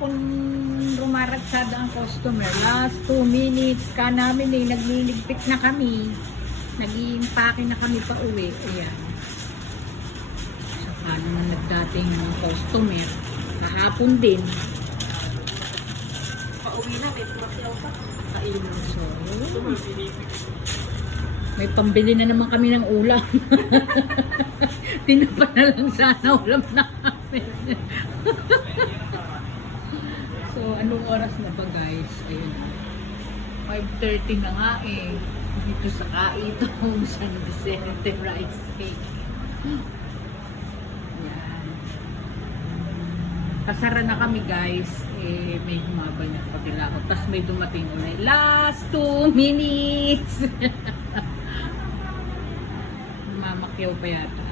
kahapon rumaragsada ang customer. Last 2 minutes ka namin eh. Nagliligpit na kami. Nag-i-impake na kami pa uwi. Ayan. Saka naman nagdating ng customer. Kahapon din. Pauwi na, may sumasyaw pa. Kailan. So, may pambili na naman kami ng ulam. Tinapa na lang sana ulam namin. So, anong oras na ba guys? Ayun. 5:30 na nga eh. Dito sa Kaitong San Vicente Rice Cake. Yan. Kasara na kami guys. Eh, may humabal na pagkila ako. Tapos may dumating ulit. Last 2 minutes! Mamakyaw pa yata.